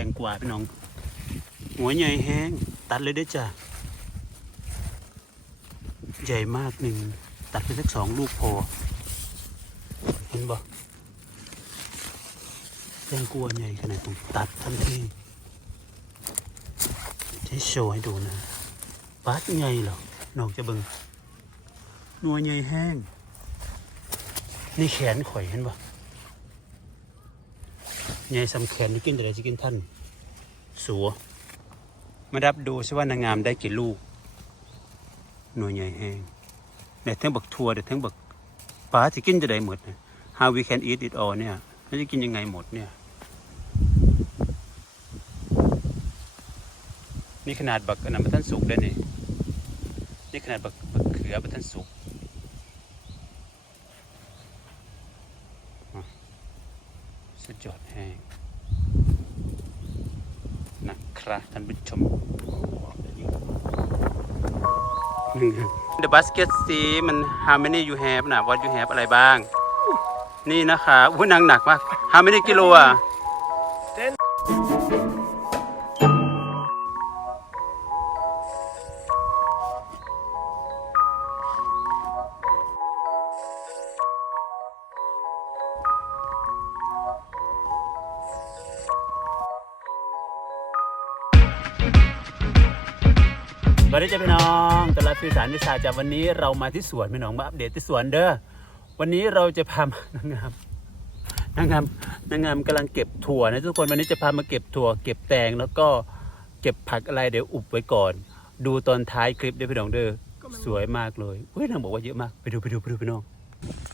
ตงกวาพี่น้อง หัวใหญ่แห้ง ตัดเลยได้จ้ะ ใหญ่มากหนึ่ง ตัดไปสักสองลูกพอ เห็นบ่แตงกวาใหญ่ขนาดต้องตัดทันทีที่โชว์ให้ดูนะปัดใหญ่หรอน้องจะเบิงหนัวใหญ่แห้ง นี่แขนข่อยเห็นบ่ ใหญ่สำแขนนี่กินแต่ไดจะกินท่าน สัว มาดับดูซิว่านางงามได้กี่ลูก หน่วยใหญ่แห้งเดี๋ยวทั้งบักทัวเดี๋ยวทั้งบักปลาจะกินจะได้หมดนะ how we can eat it all เนี่ยเราจะกินยังไงหมดเนี่ย นี่ขนาดบักอันนั้นท่านสุกได้นี่นี่ขนาดบักบักเขือบักท่านสุกอะ จอดแห้งนะครับท่านผู้ชม The basket see มัน how many you have นะ what you have อะไรบ้าง นี่นะคะอุ้ยนางหนักมาก how many กิโลอะ สวัสดีจ้าพี่น้องตลาดสื่อสารวิชาจากวันนี้เรามาที่สวนพี่น้องมาอัปเดตที่สวนเด้อ วันนี้เราจะพามานางงามนางงามนางงามกำลังเก็บถั่วนะทุกคนวันนี้จะพามาเก็บถั่ว เก็บแตงแล้วก็เก็บผักอะไรเดี๋ยวอุบไว้ก่อน ดูตอนท้ายคลิปด้วยพี่น้องเด้อ สวยมากเลยเฮ้ยนางบอกว่าเยอะมาก ไปดูไปดูไปดูพี่น้อง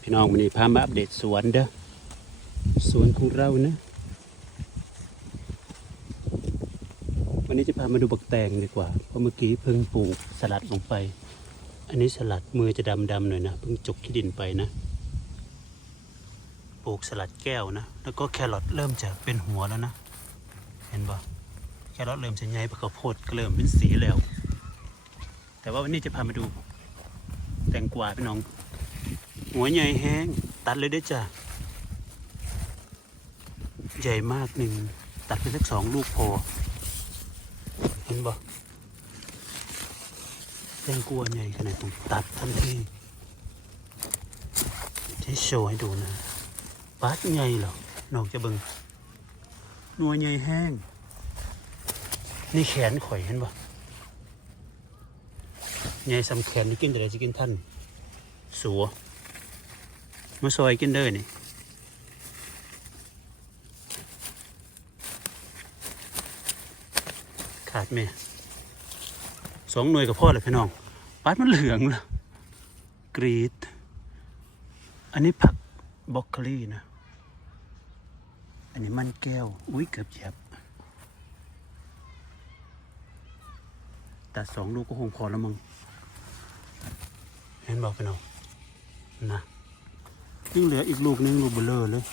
พี่น้องวันนี้พามาอัปเดตสวนเด้อ สวนของเรานะ วันนี้จะพามาดูบักแตงดีกว่า เพราะเมื่อกี้เพิ่งปลูกสลัดลงไป อันนี้สลัดมือจะดำๆหน่อยนะ เพิ่งจกขี้ดินไปนะ ปลูกสลัดแก้วนะ แล้วก็แครอทเริ่มจะเป็นหัวแล้วนะ เห็นบ่แครอทเริ่มจะใหญ่ปะข้าวโพดก็เริ่มเป็นสีแล้ว แต่ว่าวันนี้จะพามาดู แตงกวาพี่น้อง หัวใหญ่แห้ง ตัดเลยได้จ้ะ ใหญ่มากหนึ่งตัดไปสักสองลูกพอ เห็นบ่แตงกวใหญ่ขนาดต้องตัดทันทีที่โชว์ให้ดูนะปัดใหญ่หรอน้องจะเบิงหนัวใหญ่แห้ง นี่แขนข่อยเห็นบ่ใหญ่สำแขนกินแต่ไดจะกินท่าน สัวมาซอยกินเด้อนี่ ขาดแม่สองหน่วยกับพ่อเลยพี่น้องปัดมันเหลืองเลยกรีด อันนี้ผักบรอกโคลีนะ อันนี้มันแก้ว อุ้ยเกือบเหยียบแต่สองลูกก็คงพอแล้วมึง เห็นบอกพี่น้องนะยังเหลืออีกลูกนึงลูกเบลเลอร์เลย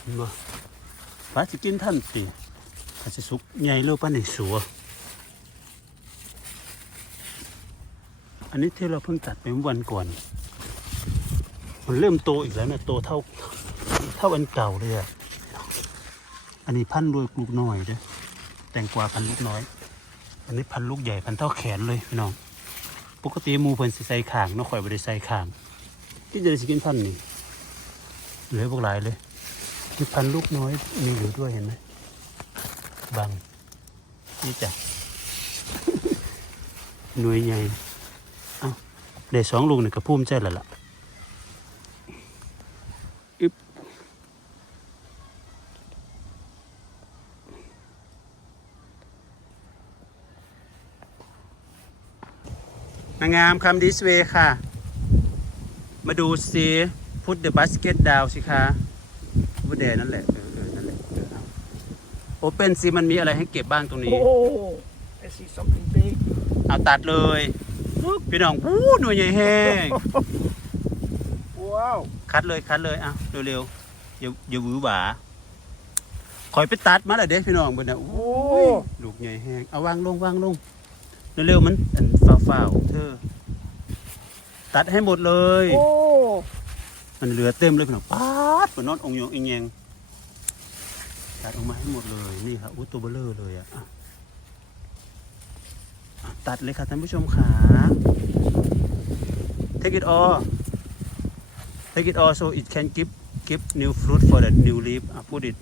เห็นบ่ป้าจะกินท่านสิ ถ้าจจะสุกใหญ่เลิกปั้นในสัว อันนี้ที่เราเพิ่งตัดไปเมื่อวันก่อน มันเริ่มโตอีกแล้วนะโตเท่าเท่าอันเก่าเลยอะอันนี้พันธุ์รวยลูกน้อยเด้อแตงกวาพันธุ์ลูกน้อย อันนี้พันธุ์ลูกใหญ่พันธุ์เท่าแขนเลยพี่น้อง ปกติมูเพิ่นใส่ข่างเนาะข่อยบ่ได้ใส่ข่างที่จะได้สิกินพันธุ์นี่เหลือพวกหลายเลยมีพันธุ์ลูกน้อยมีอยู่ด้วยเห็นไหม บัง นี่จ้ะ หน่วยใหญ่ เอ้าได้สองลูกนี่ก็ภูมิใจแล้วล่ะอึ๊บนางงามคำดิสเวย์ค่ะ มาดูสิพุทเดอะบ s สเกตดาวสิคะว่าแดนั่นแหละเออเออนั่นแหละเออเอา โอเปนสิมันมีอะไรให้เก็บบ้างตรงนี้ Oh, I see something big. เอาตัดเลยพี่น้องวู้หน่วยใหญ่แห้ง Wow. คัดเลยคัดเลยอะเร็วๆอย่าอย่าหวือหวาคอยไปตัดมาแล้วเด็พี่น้องเบิ่นน่ะโอ้ยโอ้ลูกใหญ่แห้งเอาวางลงวางลงเร็วๆมันอันฟ้าวๆเธอ ตัดให้หมดเลย Oh. มันเหลือเต็มเลยพี่น้องป๊าดมันนอนองค์ยองอิงแยง ตัดออกมาให้หมดเลยนี่ครับอุ้ยตัวเบลเลอร์เลยอะอะอะตัดเลยค่ะท่านผู้ชมขา take it all take it all so it can give give new fruit for the new leaf อะ put it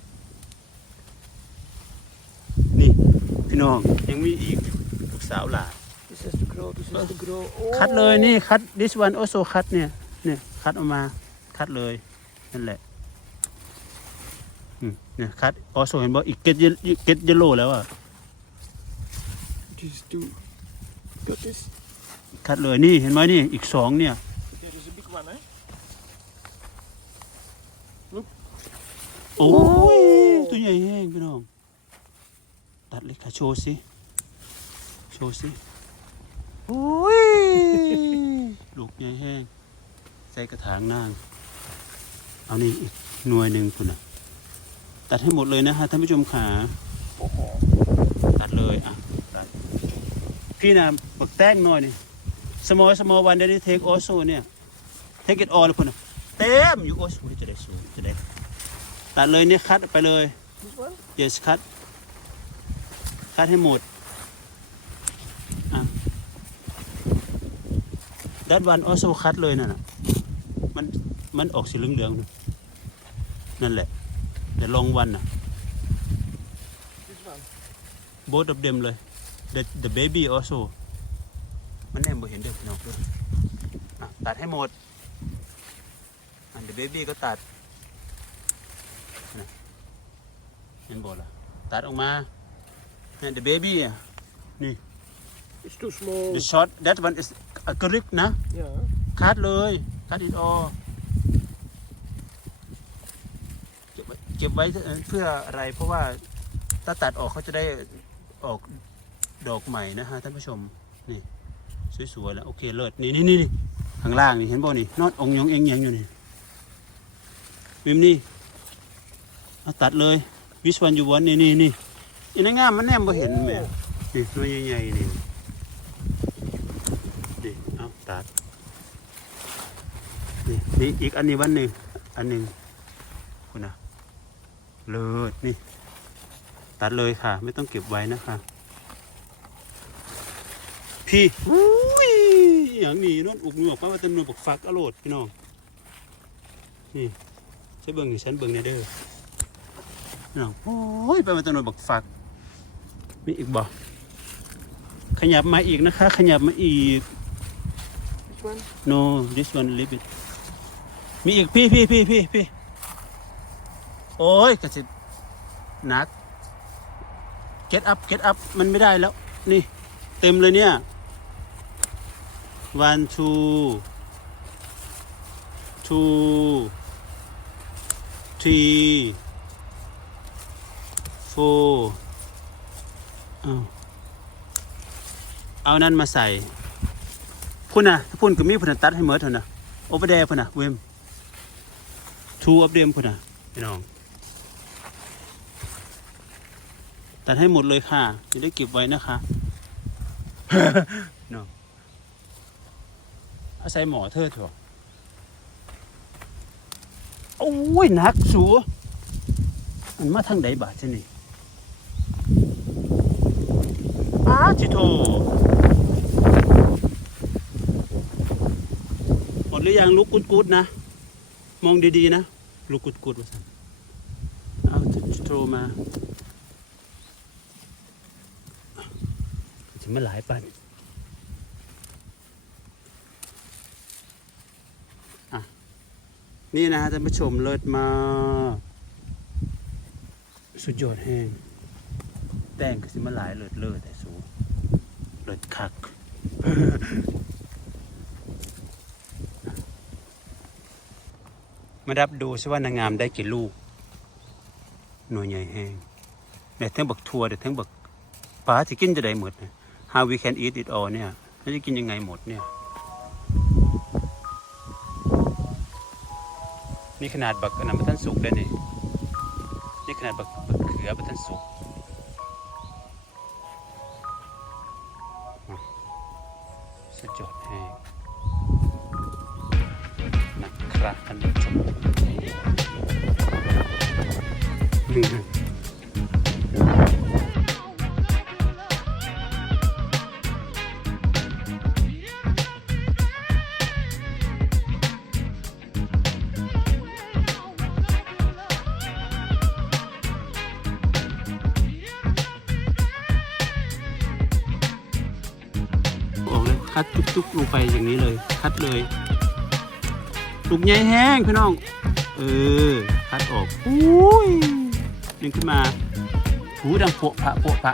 นี่ พี่น้อง ยังมีอีกลูกสาวหลาน This has to grow. This has to grow. Oh. คัดเลยนี่ คัด this one also คัดเนี่ย เนี่ย คัดออกมา คัดเลย นั่นแหละอืม เนี่ยคัด also เห็นบอกอีก get ye- get yellow แล้วอะ This do. Got this. คัดเลยนี่เห็นไหมนี่อีกสองเนี่ย There is a big one, eh? โอ้ยตัวใหญ่แห้งพี่น้องตัดเลยค่ะโชว์สิโชว์สิโอ้ยลูกใหญ่แห้งใส่กระถางนางเอานี่อีกหน่วยหนึ่งคุณน่ะ ตัดให้หมดเลยนะฮะท่านผู้ชมขา Oh. ตัดเลยอะตัดพี่นะบักแต้งหน่อยนี่ small small one that you take also เนี่ย take it all เลยพุ่นน่ะเต็มอยู่โอ้สวยจะได้สวยจะได้ตัดเลยเนี่ยคัดไปเลย This one? yes คัดคัดให้หมดอะ that one also คัดเลยนั่นน่ะมันมันออกสีเหลืองๆน่ะนั่นแหละ แต่ลองวันน่ะ This one. both of them เลย the the baby also มันแนมบ่เห็นเด้อพี่น้องเด้ออะตัดให้หมดอัน the baby ก็ตัดนะเห็นบ่ล่ะตัดออกมาเนี่ย the baby อะ It's too small. the short that one is acrylic นะ Yeah. คัดเลยคัดอินออเก็บไว้ เก็บไว้เพื่ออะไรเพราะว่าถ้าตัดออกเขาจะได้ออกดอกใหม่นะฮะท่านผู้ชมนี่สวยๆแล้วโอเคเลิศนี่นี่นี่นี่ข้างล่างนี่เห็นบ่นี่นอดองค์ยองเองยังอยู่นี่วิมนี่เอาตัดเลยวิสวันอยู่วันนี่นี่นี่อันนี้งามมันแนมบ่เห็นแม่นี่ตัวใหญ่ๆนี่นี่เอาตัดนี่นี่อีกอันนี้วันหนึ่งอันหนึ่งคุณนะ เลิศนี่ ตัดเลยค่ะ ไม่ต้องเก็บไว้นะคะ พี่อุ้ยอย่างนี้นนอุกหนวกป้าว่าตำนวนบอกฟักอโรดพี่น้อง นี่ใช้เบิ่งนี่ฉันเบิ่งในเด้อพี่น้องโอ้ยป้าว่าตำนวนบอกฟัก มีอีกบ่ขยับมาอีกนะคะ ขยับมาอีก This one? no this one a little bit มีอีกพี่พี่พี่พี่พี่ โอ้ยกระสิบหนัก get up get up มันไม่ได้แล้ว นี่ เต็มเลยเนี่ย one two two three four เอาเอานั่นมาใส่พุ่นน่ะพุ่นก็มีพุ่นตัดให้เหมือเถอะนะโอเวอร์เดพุ่นน่ะเวมทูอัพเดมพุ่นน่ะพี่น้อง ตัดให้หมดเลยค่ะจะได้เก็บไว้นะคะน้องเอาใส่หมอเธอเถอะโอ้ยหนักสูมันมาทางใดบาดชนี่อ้าจิโตหมดหรือยังลุกกุดกุดๆนะ มองดีๆนะลุกกุดกุดว่าสันเอาโทรมา จะไม่หลายปันนี่นะฮะท่านผู้ชมเลิศมากสุดยอดแห้งแต่งก็สิมาหลายเลิศเลิศแต่สูเลิศคักมารับดูซิว่านางงามได้กี่ลูก หน่วยใหญ่แห้งแต่ทั้งบักทัวแต่ทั้งบักปลาที่กินจะได้หมดนะ how we can eat it all เนี่ยเราจะกินยังไงหมดเนี่ย นี่ขนาดบักอันนั้นมันทันสุกแล้นี่นี่ขนาดบักบักเขือมันทันสุกอะสุดยอดแห้งนะครับท่านผู้ชมนี่ ทุกลงไปอย่างนี้เลย คัดเลยลูกใหญ่แห้งพี่น้อง เออ คัดออกอุ้ยดึงขึ้นมาหูดังโปะพระโปะพระ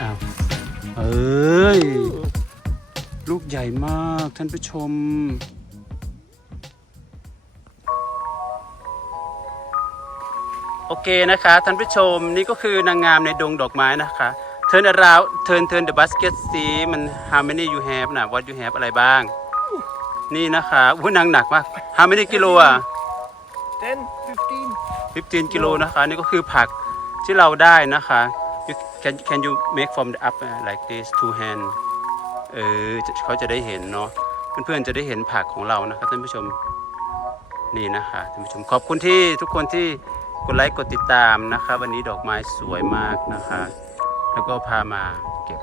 อ้าวเอ้ย ลูกใหญ่มากท่านผู้ชม โอเคนะคะ ท่านผู้ชมนี่ก็คือนางงามในดงดอกไม้นะคะ Turn around turn turn the basket see มัน how many you have นะ what you have อะไรบ้าง นี่นะคะอุ้ยนางหนักมาก how many กิโลอะ 10, 15. 15กิโลนะคะ นี่ก็คือผักที่เราได้นะคะ you, can can you make from the up uh, like this two hand เออจะเขาจะได้เห็นเนาะเพื่อนๆจะได้เห็นผักของเรานะคะท่านผู้ชมนี่นะคะท่านผู้ชมขอบคุณที่ทุกคนที่กดไลค์กดติดตามนะคะ วันนี้ดอกไม้สวยมากนะคะ แล้วก็พามาเก็บ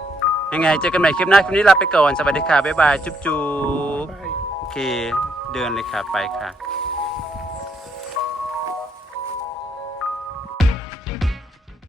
ยังไงเจอกันใหม่คลิปหน้า คลิปนี้ลาไปก่อน สวัสดีค่ะ บ๊ายบาย จุ๊บจุ๊บโอเค เดินเลยค่ะ ไปค่ะ